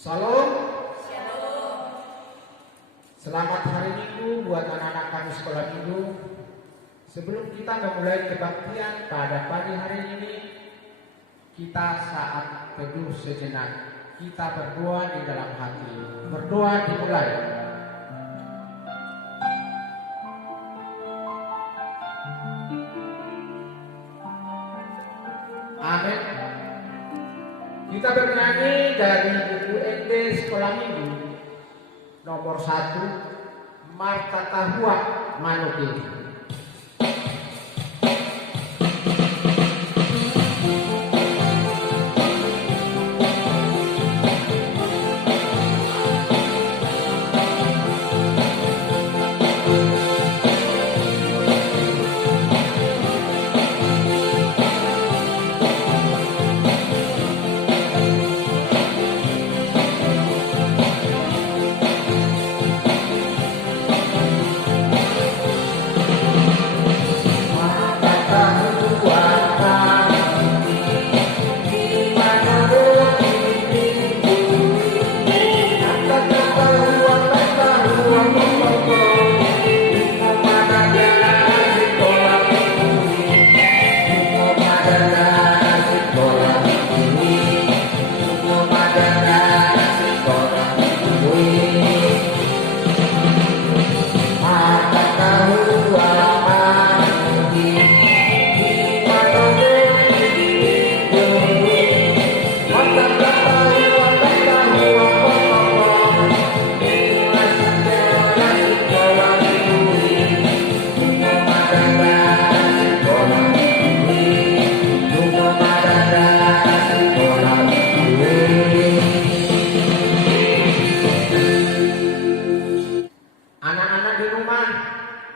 Salam. Selamat hari Minggu buat anak-anak kami sekolah minggu. Sebelum kita memulai kebaktian pada pagi hari ini, kita saat teduh sejenak. Kita berdoa di dalam hati. Berdoa dimulai. Amin. Kita bernyanyi dari buku ND Sekolah Minggu nomor 1, Marta Tahua Manuki.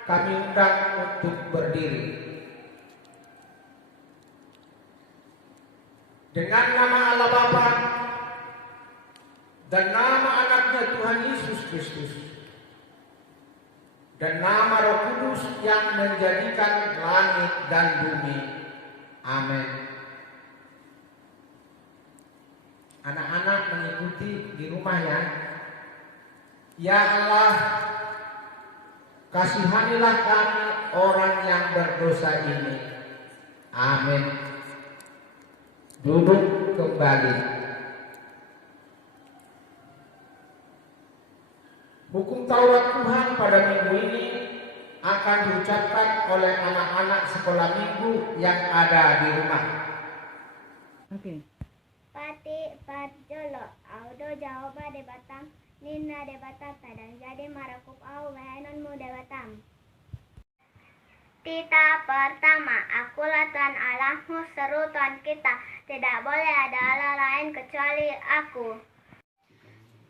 Kami undang untuk berdiri. Dengan nama Allah Bapa dan nama anaknya Tuhan Yesus Kristus dan nama Roh Kudus yang menjadikan langit dan bumi. Amin. Anak-anak mengikuti di rumah ya. Ya Allah, kasihanilah kami orang yang berdosa ini. Amin. Duduk kembali. Hukum Taurat Tuhan pada minggu ini akan diucapkan oleh anak-anak sekolah minggu yang ada di rumah. Oke. Pati Patjolo, Audo Jawa de Batam, Nina de Batata dan jadi Marakup Au Bahanonmu de Batam. Tita pertama, akulah Tuhan Allahmu, seru Tuhan kita, tidak boleh ada Allah lain kecuali aku.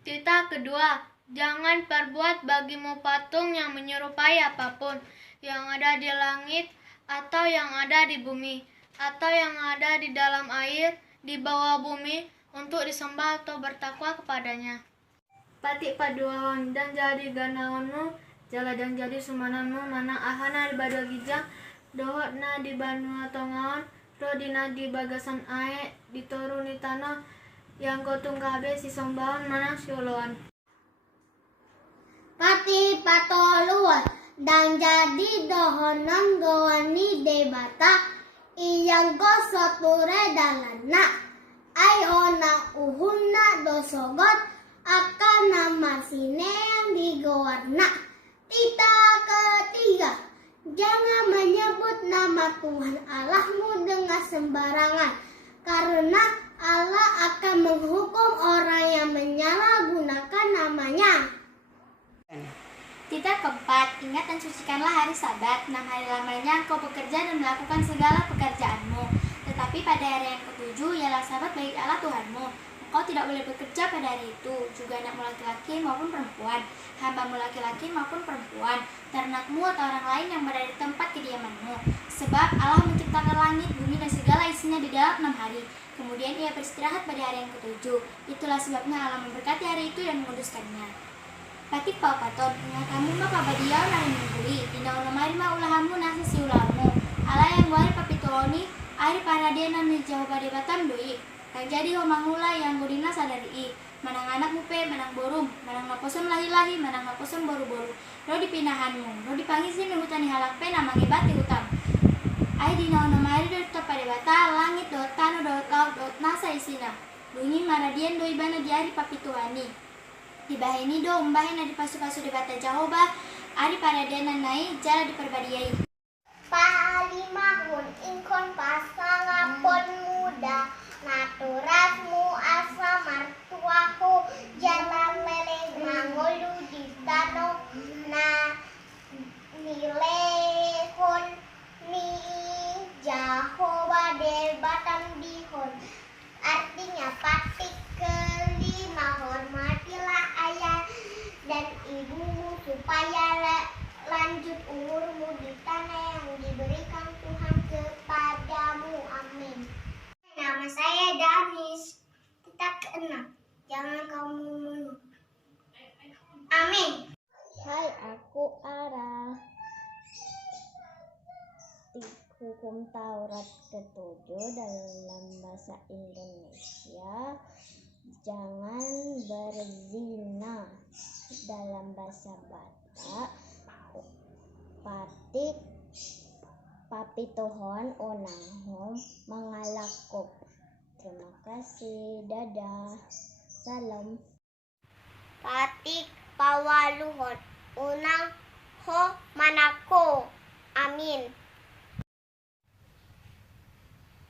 Tita kedua, jangan perbuat bagimu patung yang menyerupai apapun, yang ada di langit, atau yang ada di bumi, atau yang ada di dalam air, di bawah bumi, untuk disembah atau bertakwa kepadanya. Pati paduawan dan jadi ganawanmu, jala dan jadi sumananmu, mana ahana di bada gijang, dohotna di banua tongawan, rodina di bagasan ae, dituruni tanah, yang gotung kabe si sombawan mana sioloan. Pati patoluan dan jadi dohonan gawani debata, iyang gosoture dalana, ayona uhuna dosogot, akan nama sine yang digowarna. Tita ketiga, jangan menyebut nama Tuhan Allahmu dengan sembarangan, karena Allah akan menghukum orang yang menyalahgunakan namanya. Tita keempat, ingat dan sucikanlah hari Sabat, 6 hari lamanya engkau bekerja dan melakukan segala pekerjaanmu. Tetapi pada hari yang ketujuh ialah Sabat bagi Allah Tuhanmu. Engkau tidak boleh bekerja pada hari itu, juga anakmu laki-laki maupun perempuan, hambamu laki-laki maupun perempuan, ternakmu atau orang lain yang berada di tempat kediamanmu. Sebab Allah menciptakan langit, bumi dan segala isinya di dalam 6 hari. Kemudian ia beristirahat pada hari yang ketujuh. Itulah sebabnya Allah memberkati hari itu dan menguduskannya. Patik papaton, ingat kamu maka badiau nari mengguli, tindaw na marima ulahamu nasa si ulamu. Allah yang wari papitoni, ari paradianan ni Jawa Bade Batam doi. Kang jadi homangula yang gudina sadari. manang anak mupe, manang borum, manang naposon lahi-lahi, manang naposon boru-boru. Ro dipinahanmu, ro dipangisi mengutani halak pe namang ibati utang. Ai dina ono mari do pada bata langit do tanu do laut do nasa isina. Dungi maradian do ibana diari papituani. Dibahini do umbahina di pasu-pasu di bata Jahoba, ari paradianan nai jala diperbadiai. Palimahun ingkon pasangapon muda naturasmu asa martuaku jalan meleng mangolu di tano na nilehon ni Jahoba debatan dihon. Artinya patik kelima, hormatilah ayah dan ibumu supaya lanjut umurmu di tanah yang diberikan Tuhan kepadamu. Amin. Nama saya Danis. Kita keenam. Jangan kamu membunuh. Amin. Hai, aku Ara. Hukum Taurat ke-7 dalam bahasa Indonesia, jangan berzina. Dalam bahasa Batak, patik papitohon onahom mangalakop. Terima kasih, dadah, salam. Patik pawaluhon unang ho manako. Amin.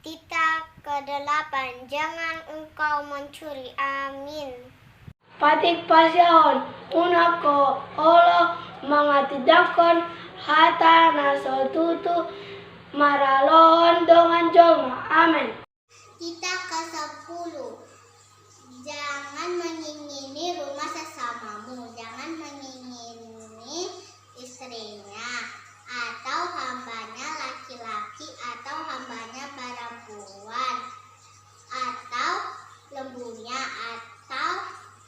Tita ke-8, jangan engkau mencuri. Amin. Patik pasyahon unako Allah mangatidakon hata nasotutu maralohon dongan jolma. Amin. Tita ke-10, jangan mengingini rumah sesamamu. Jangan mengingini istrinya atau hambanya laki-laki atau hambanya perempuan atau lembunya atau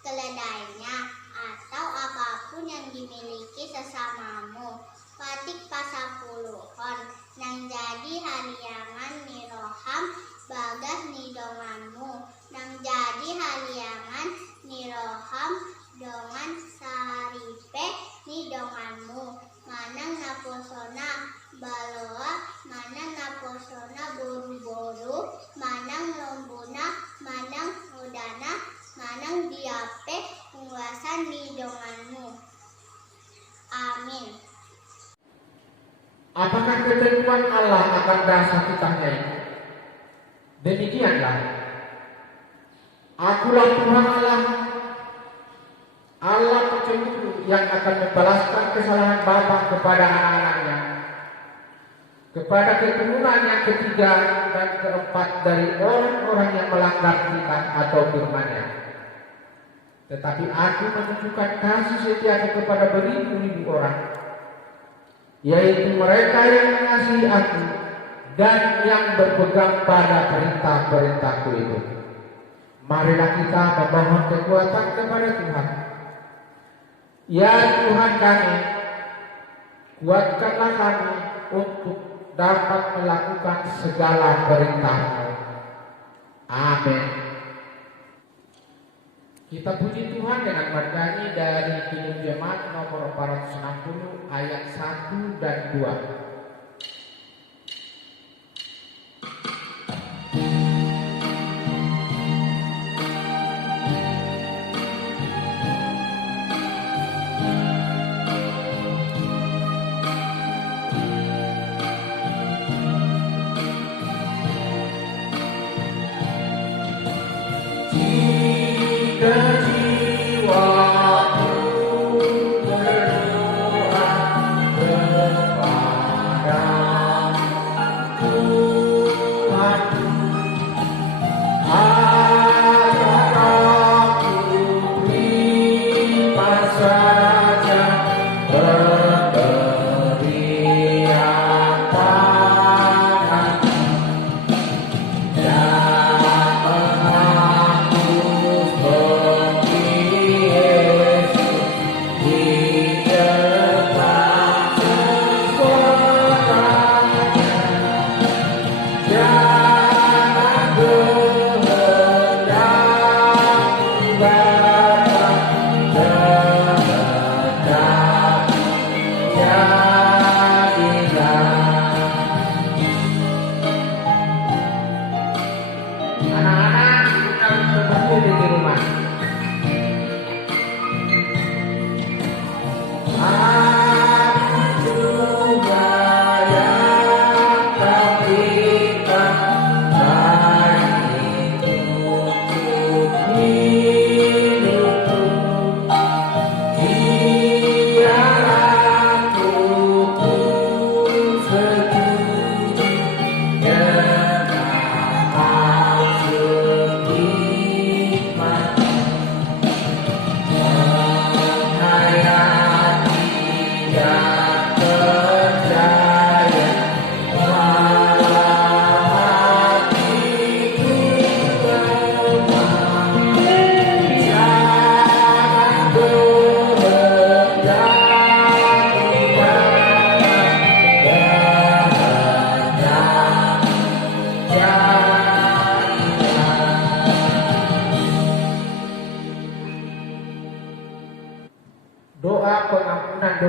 keledainya atau apapun yang dimiliki sesamamu. Patik pasapuluhon nang jadi haliangan niroham bagas nidonganmu. Nang jadi haliangan niroham dongan saripe nidonganmu. Manang naposona baloa, manang naposona boru-boru, manang lombuna, manang udana, manang diape penguasaan nidonganmu. Amin. Apakah ketentuan Allah akan dasar kitanya ini? Demikianlah. Akulah Tuhan Allah pencemburu yang akan membalaskan kesalahan bapa kepada anak-anaknya, kepada keturunan yang ketiga dan keempat dari orang-orang yang melanggar kitab atau firman-Nya. Tetapi aku menunjukkan kasih setiaku kepada beribu-ribu orang, yaitu mereka yang mengasihi aku dan yang berpegang pada perintah-perintahku itu. Marilah kita memohon kekuatan kepada Tuhan. Ya Tuhan kami, kuatkanlah kami untuk dapat melakukan segala perintah-Mu. Amin. Kita puji Tuhan dengan bernyanyi dari Kidung Jemaat nomor 460 ayat 1 dan 2. Jiwaku berdoa kepada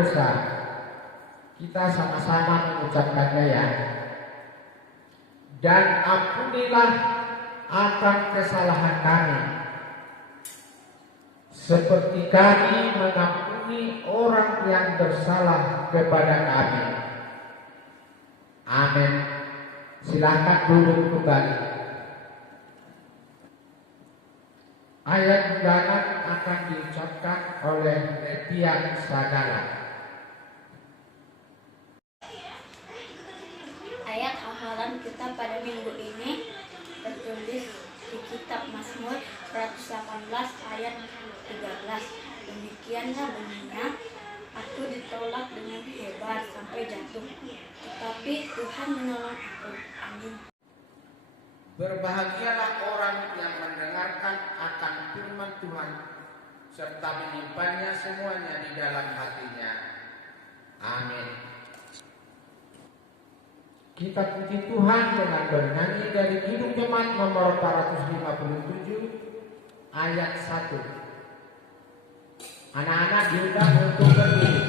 dosa. Kita sama-sama mengucapkannya ya. Dan ampunilah akan kesalahan kami, seperti kami mengampuni orang yang bersalah kepada kami. Amin. Silakan duduk kembali. Ayat undangan akan diucapkan oleh Letian Sagala. Ayat hafalan kita pada minggu ini tertulis di kitab Mazmur 118 ayat 13. Demikianlah bunyinya, aku ditolak dengan hebat sampai jatuh, tetapi Tuhan menolong aku. Amin. Berbahagialah orang yang mendengarkan akan firman Tuhan serta menyimpannya semuanya di dalam hatinya. Amin. Kita puji Tuhan dengan bernyanyi dari Kidung Jemaat nomor 457 ayat 1. Anak-anak diundang untuk berdiri.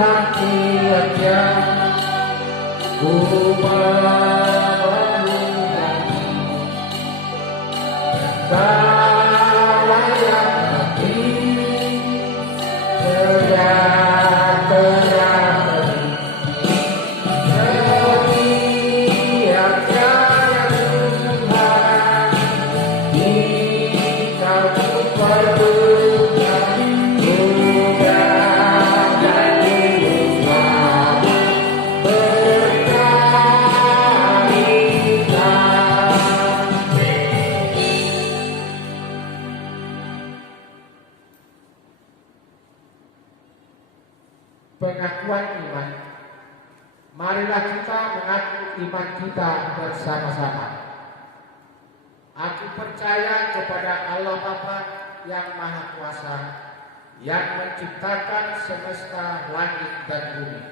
Hati yang ku memerlukan, layak hati teriak-teriak setiap kali Tuhan Engkau ku perlukan. Pengakuan iman. Marilah kita mengaku iman kita bersama-sama. Aku percaya kepada Allah Bapa yang Maha Kuasa, yang menciptakan semesta langit dan bumi.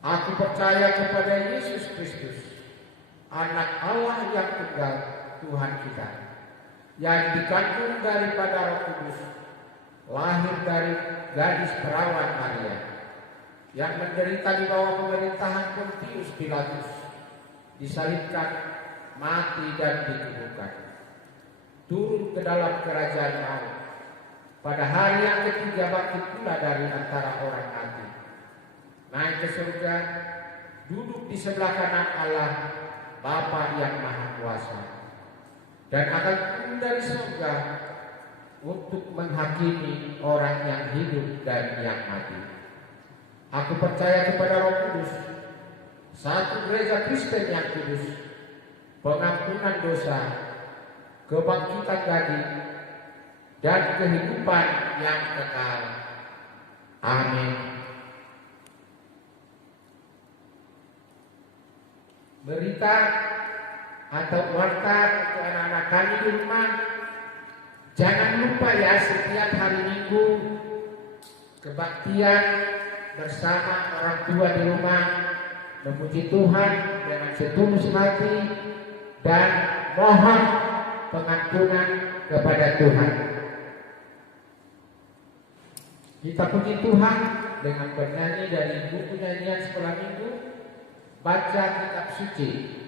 Aku percaya kepada Yesus Kristus, Anak Allah yang tunggal, Tuhan kita, yang dikandung daripada Roh Kudus, lahir dari gadis perawan Maria, yang menderita di bawah pemerintahan Pontius Pilatus, disalibkan, mati dan dikuburkan, turun ke dalam kerajaan maut, pada hari yang ketiga bangkit pula dari antara orang mati, naik ke surga, duduk di sebelah kanan Allah Bapa yang Maha Kuasa, dan akan turun dari surga untuk menghakimi orang yang hidup dan yang mati. Aku percaya kepada Roh Kudus, satu gereja Kristen yang kudus, pengampunan dosa, kebangkitan daging, dan kehidupan yang kekal. Amin. Berita atau warta untuk anak-anak kami di rumah, jangan lupa ya, setiap hari Minggu kebaktian bersama orang tua di rumah, memuji Tuhan dengan setulus hati dan mohon pengampunan kepada Tuhan. Kita puji Tuhan dengan bernyanyi dari buku nyanyian sekolah minggu, baca kitab suci.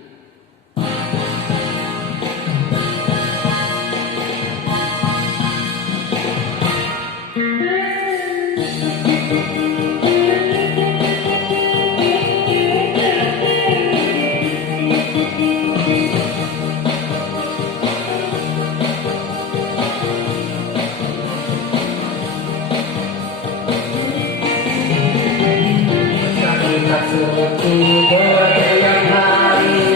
Suci berbayang hari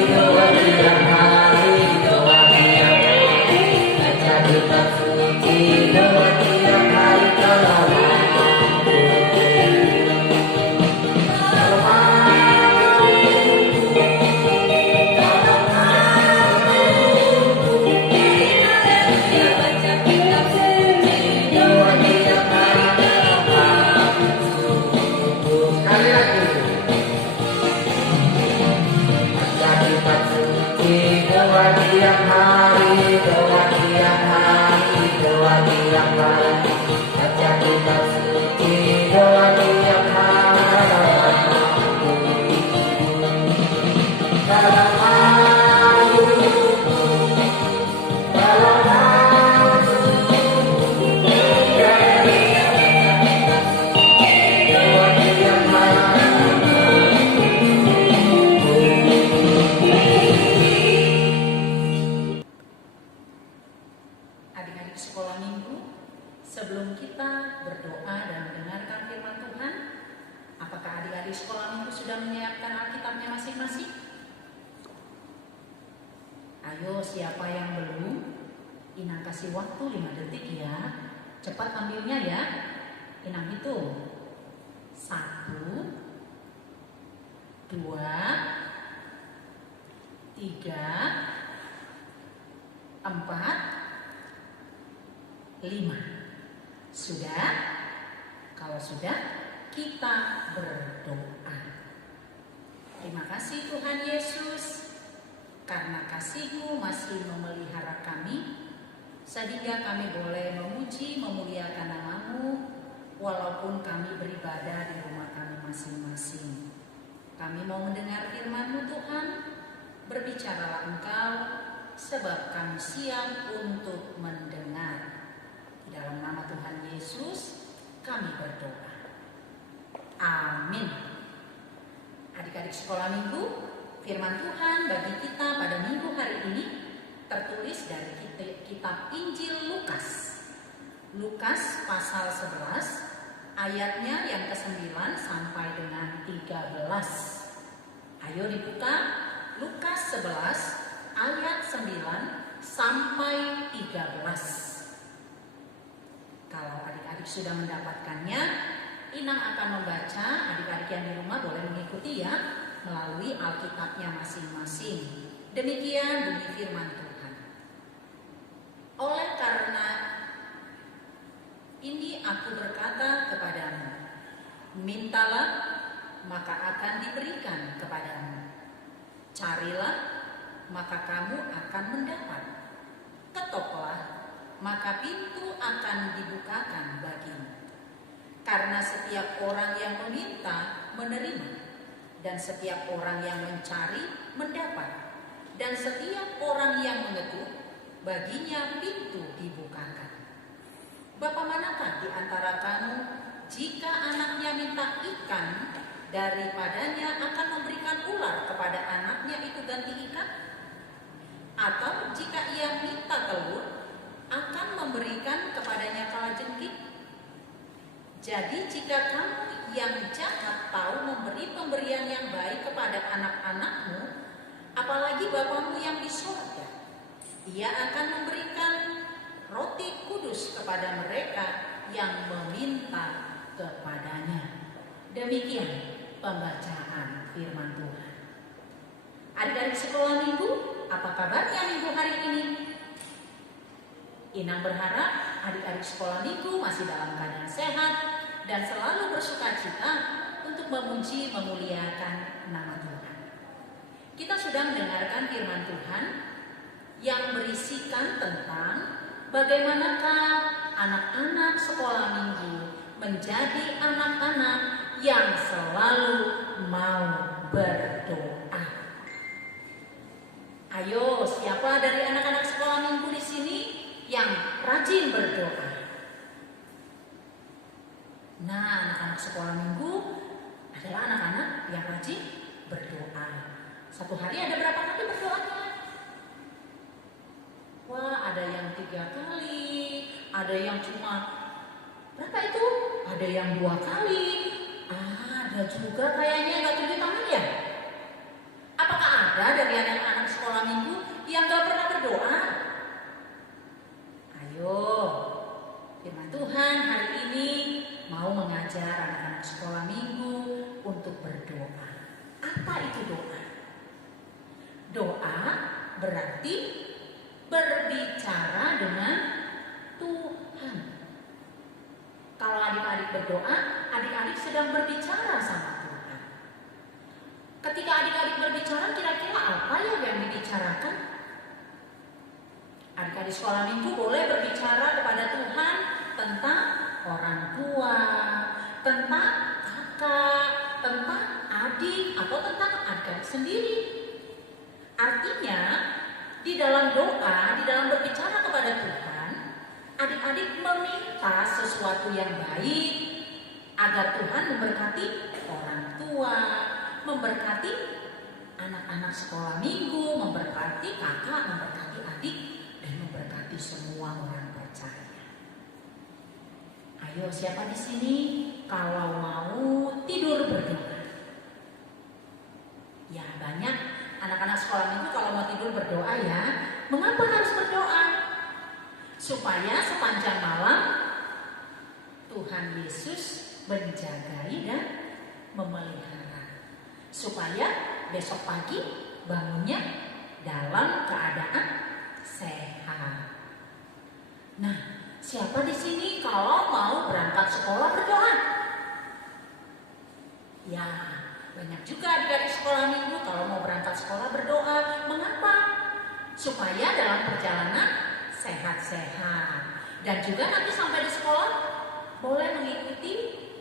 yang baik, baca kitab suci doa tiap hari. Dalam hidupku, dalam hatiku, doa tiap hari. Adik-adik sekolah minggu, sebelum kita berdoa dan mendengarkan firman Tuhan, apakah adik-adik sekolah minggu sudah menyiapkan Alkitabnya masing-masing? Ayo, siapa yang belum? Inang kasih waktu 5 detik ya. Cepat ambilnya ya. Inang hitung. 1, 2, 3, 4, 5. Sudah? Kalau sudah, kita berdoa. Terima kasih Tuhan Yesus, karena kasih-Mu masih memelihara kami, sehingga kami boleh memuji, memuliakan nama-Mu, walaupun kami beribadah di rumah kami masing-masing. Kami mau mendengar firman-Mu Tuhan, berbicaralah Engkau, sebab kami siap untuk mendengar. Di dalam nama Tuhan Yesus, kami berdoa. Amin. Adik-adik sekolah minggu, firman Tuhan bagi kita pada minggu hari ini tertulis dari kitab Injil Lukas. Lukas pasal 11, ayatnya yang ke-9 sampai dengan 13. Ayo dibuka Lukas 11 ayat 9 sampai 13. Kalau adik-adik sudah mendapatkannya, Inang akan membaca, adik-adik yang di rumah boleh mengikuti ya, melalui Alkitabnya masing-masing. Demikian bunyi firman Tuhan. Oleh karena ini aku berkata kepadamu, mintalah maka akan diberikan kepadamu. Carilah maka kamu akan mendapat. Ketoklah maka pintu akan dibukakan bagimu. Karena setiap orang yang meminta menerima, dan setiap orang yang mencari mendapat, dan setiap orang yang mengetuk baginya pintu dibukakan. Bapa manakah di antara kamu jika anaknya minta ikan, daripadanya akan memberikan ular kepada anaknya itu ganti ikan? Atau jika ia minta telur, akan memberikan kepadanya kalajengking? Jadi jika kamu yang jahat tahu memberi pemberian yang baik kepada anak-anakmu, apalagi Bapamu yang di surga, Ia akan memberikan roti kudus kepada mereka yang meminta kepadanya. Demikian pembacaan firman Tuhan. Adik-adik sekolah minggu, apa kabarnya minggu hari ini? Inang berharap adik-adik sekolah minggu masih dalam keadaan sehat dan selalu bersukacita untuk memuji, memuliakan nama Tuhan. Kita sudah mendengarkan firman Tuhan yang berisikan tentang bagaimanakah anak-anak sekolah minggu menjadi anak-anak yang selalu mau berdoa. Ayo, siapa dari anak-anak sekolah minggu di sini yang rajin berdoa? Nah, anak-anak sekolah minggu adalah anak-anak yang rajin berdoa. Satu hari ada berapa kali berdoanya? Wah, ada yang 3 kali, ada yang cuma berapa itu? Ada yang 2 kali. Ada juga kayaknya nggak tunjuk tangan ya. Apakah ada dari anak-anak sekolah minggu yang nggak pernah berdoa? Ayo, firman Tuhan hari ini mau mengajar anak-anak sekolah minggu untuk berdoa. Apa itu doa? Doa berarti berbicara dengan Tuhan. Kalau adik-adik berdoa, adik-adik sedang berbicara sama Tuhan. Ketika adik-adik berbicara, kira-kira apa yang dibicarakan? Adik-adik sekolah minggu boleh berbicara kepada Tuhan tentang kakak, tentang adik, atau tentang adik sendiri. Artinya, di dalam doa, di dalam berbicara kepada Tuhan, adik-adik meminta sesuatu yang baik agar Tuhan memberkati orang tua, memberkati anak-anak sekolah minggu, memberkati kakak, memberkati adik, dan memberkati semua orang percaya. Ayo, siapa di sini kalau mau tidur berdoa? Ya, banyak anak-anak sekolah minggu kalau mau tidur berdoa ya. Mengapa harus berdoa? Supaya sepanjang malam Tuhan Yesus menjagai dan memelihara. Supaya besok pagi bangunnya dalam keadaan sehat. Nah, siapa di sini kalau mau berangkat sekolah berdoa? Ya, banyak juga adik-adik sekolah minggu kalau mau berangkat sekolah berdoa. Mengapa? Supaya dalam perjalanan sehat-sehat. Dan juga nanti sampai di sekolah boleh mengikuti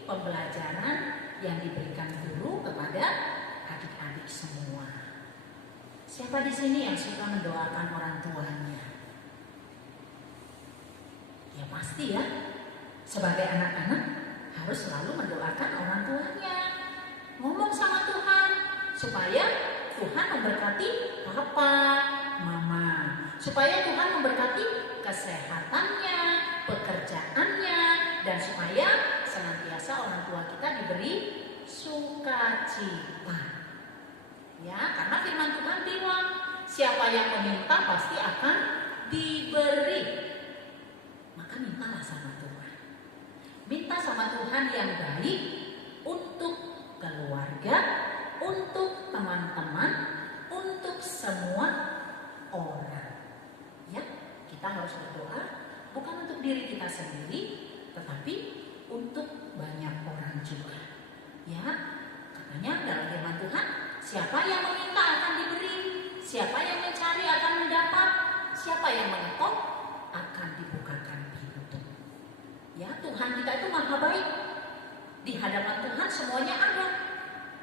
pembelajaran yang diberikan guru kepada adik-adik semua. Siapa di sini yang suka mendoakan orang tuanya? Ya pasti ya. Sebagai anak-anak harus selalu mendoakan orang tuanya. Ngomong sama Tuhan supaya Tuhan memberkati papa, mama, supaya Tuhan memberkati kesehatannya, pekerjaannya, dan supaya senantiasa orang tua kita diberi sukacita. Ya, karena firman Tuhan bilang, siapa yang meminta pasti akan diberi. Maka mintalah sama Tuhan. Minta sama Tuhan yang baik untuk keluarga, untuk teman-teman, untuk semua orang. Ya, kita harus berdoa bukan untuk diri kita sendiri, tetapi untuk banyak orang juga. Ya, katanya dalam firman Tuhan, siapa yang meminta akan diberi, siapa yang mencari akan mendapat, siapa yang mengetok akan dibukakan pintu. Ya, Tuhan kita itu maha baik. Di hadapan Tuhan semuanya ada.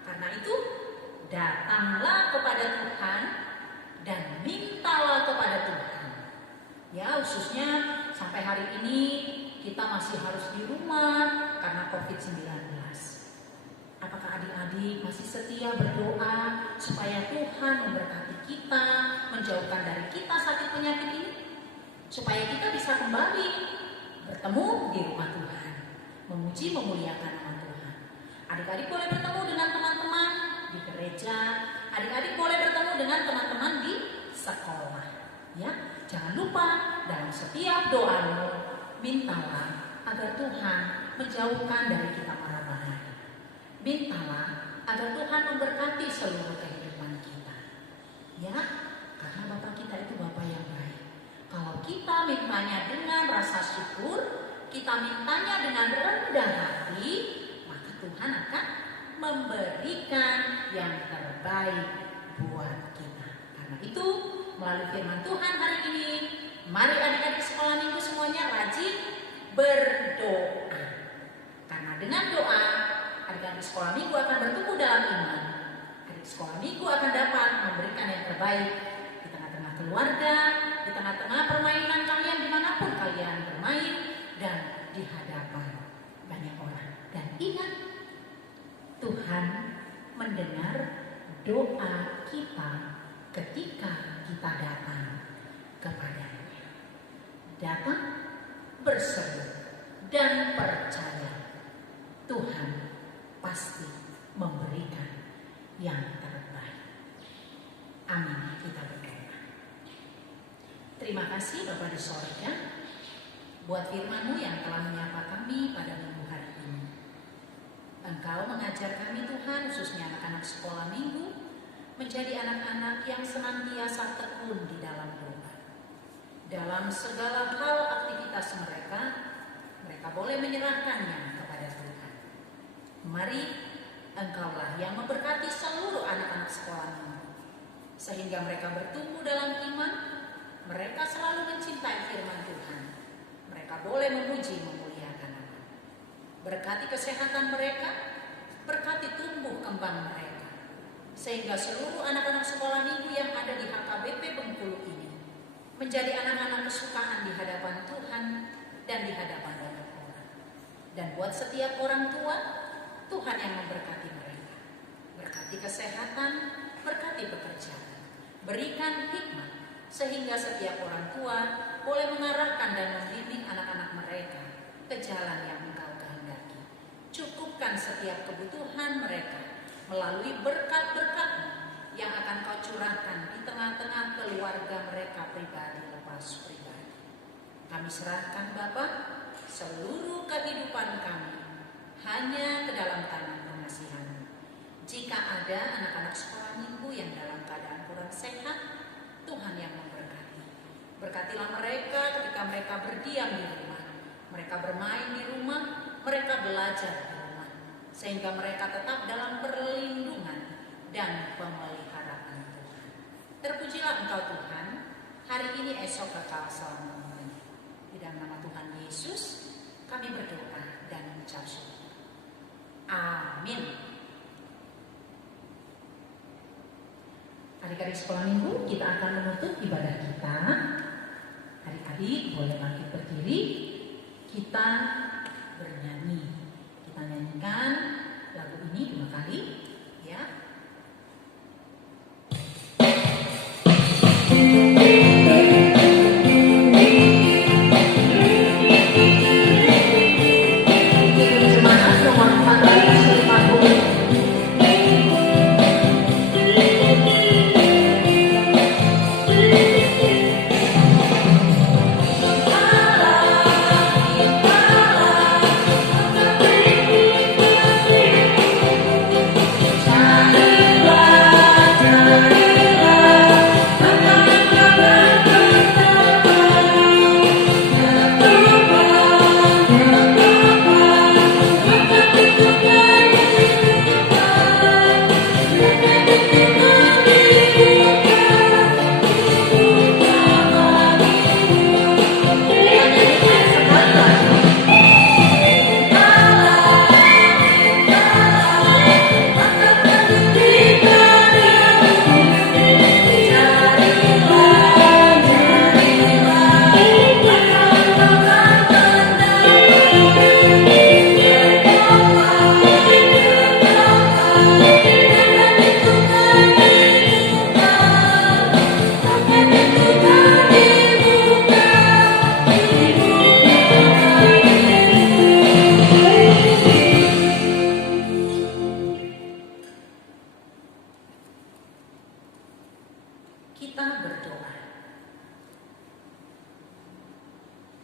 Karena itu datanglah kepada Tuhan dan mintalah kepada Tuhan. Ya, khususnya sampai hari ini kita masih harus di rumah karena COVID-19. Apakah adik-adik masih setia berdoa supaya Tuhan memberkati kita, menjauhkan dari kita sakit penyakit ini? Supaya kita bisa kembali bertemu di rumah Tuhan, memuji memuliakan nama Tuhan. Adik-adik boleh bertemu dengan teman-teman di gereja, adik-adik boleh bertemu dengan teman-teman di sekolah. Ya, jangan lupa dalam setiap doamu mintalah agar Tuhan menjauhkan dari kita mara bahaya. Mintalah agar Tuhan memberkati seluruh kehidupan kita. Ya, karena Bapa kita itu Bapa yang baik. Kalau kita mintanya dengan rasa syukur, kita mintanya dengan rendah hati, maka Tuhan akan memberikan yang terbaik buat kita. Karena itu, melalui firman Tuhan hari ini, mari adik-adik sekolah minggu semuanya rajin berdoa. Karena dengan doa, adik-adik sekolah minggu akan bertumbuh dalam iman. Adik sekolah minggu akan dapat memberikan yang terbaik di tengah-tengah keluarga, di tengah-tengah permainan kalian dimanapun kalian bermain, dan di hadapan banyak orang. Dan ingat, Tuhan mendengar doa kita ketika kita datang kepadanya. Datang berseru dan percaya Tuhan pasti memberikan yang terbaik. Amin. Kita berdoa. Terima kasih Bapa di sorga buat firman-Mu yang telah menyapa kami pada minggu hari ini. Engkau mengajar kami Tuhan, khususnya anak-anak sekolah minggu, menjadi anak-anak yang senantiasa tekun di dalam doa. Dalam segala hal aktivitas mereka, mereka boleh menyerahkannya kepada Tuhan. Mari Engkaulah yang memberkati seluruh anak-anak sekolah minggu, sehingga mereka bertumbuh dalam iman, mereka selalu mencintai firman Tuhan, mereka boleh memuji memuliakan nama. Berkati kesehatan mereka, berkati tumbuh kembang mereka, sehingga seluruh anak-anak sekolah minggu yang ada di HKBP Bengkulu ini menjadi anak-anak kesukaan di hadapan Tuhan dan di hadapan banyak orang. Dan buat setiap orang tua, Tuhan yang memberkati mereka. Berkati kesehatan, berkati pekerjaan, berikan hikmat, sehingga setiap orang tua boleh mengarahkan dan membimbing anak-anak mereka ke jalan yang Engkau kehendaki. Cukupkan setiap kebutuhan mereka melalui berkat-berkat-Mu yang akan Kau curahkan di tengah-tengah keluarga mereka pribadi lepas pribadi. Kami serahkan Bapa seluruh kehidupan kami hanya ke dalam tangan pengasihan-Mu. Jika ada anak-anak sekolah minggu yang dalam keadaan kurang sehat, Tuhan yang memberkati. Berkatilah mereka ketika mereka berdiam di rumah, mereka bermain di rumah, mereka belajar di rumah, sehingga mereka tetap dalam perlindungan dan pemeliharaan Tuhan. Terpujilah Engkau Tuhan, hari ini, esok, kekal selama-lamanya. Di dalam nama Tuhan Yesus, kami berdoa dan mengucap syukur. Amin. Adik-adik sekolah minggu, kita akan menutup ibadah kita. Adik-adik boleh bangkit berdiri, kita bernyanyi. Kita nyanyikan lagu ini 2 kali, ya. Kita berdoa.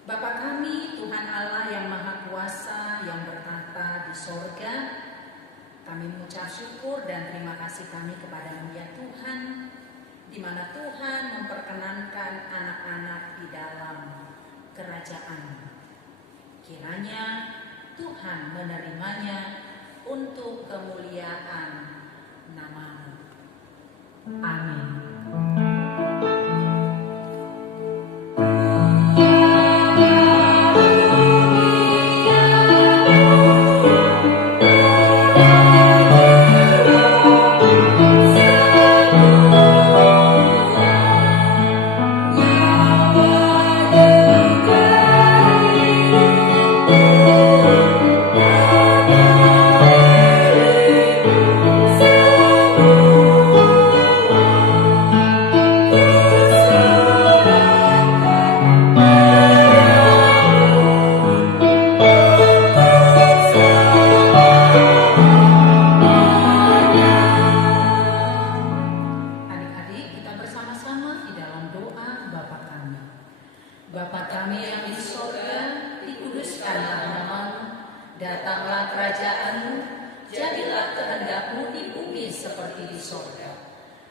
Bapa kami, Tuhan Allah yang Maha Kuasa, yang bertata di sorga, kami mengucap syukur dan terima kasih kami kepada-Mu ya Tuhan, di mana Tuhan memperkenankan anak-anak di dalam kerajaan. Kiranya Tuhan menerimanya untuk kemuliaan nama-Mu. Amin.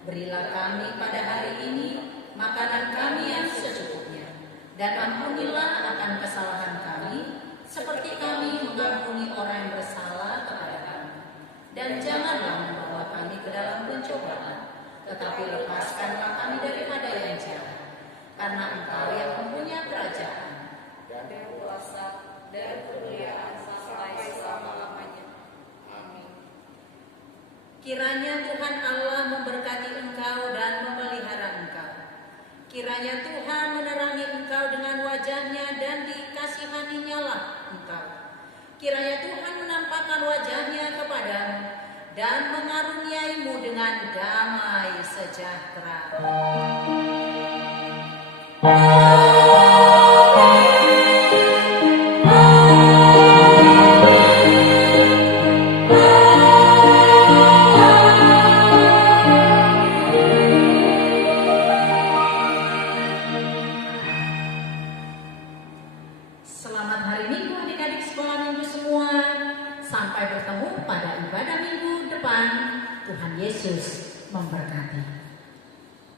Berilah kami pada hari ini makanan kami yang secukupnya, dan ampunilah akan kesalahan kami, seperti kami mengampuni orang yang bersalah kepada kami. Dan janganlah membawa kami ke dalam pencobaan, tetapi lepaskanlah kami daripada yang jahat. Karena Engkau yang mempunyai kerajaan dan kuasa dan kemuliaan sampai Kiranya Tuhan Allah memberkati engkau dan memelihara engkau. Kiranya Tuhan menerangi engkau dengan wajahnya dan dikasihaninya lah engkau. Kiranya Tuhan menampakkan wajahnya kepadamu dan mengaruniaimu dengan damai sejahtera. Selamat hari Minggu adik-adik sekolah minggu semua. Sampai bertemu pada ibadah minggu depan. Tuhan Yesus memberkati.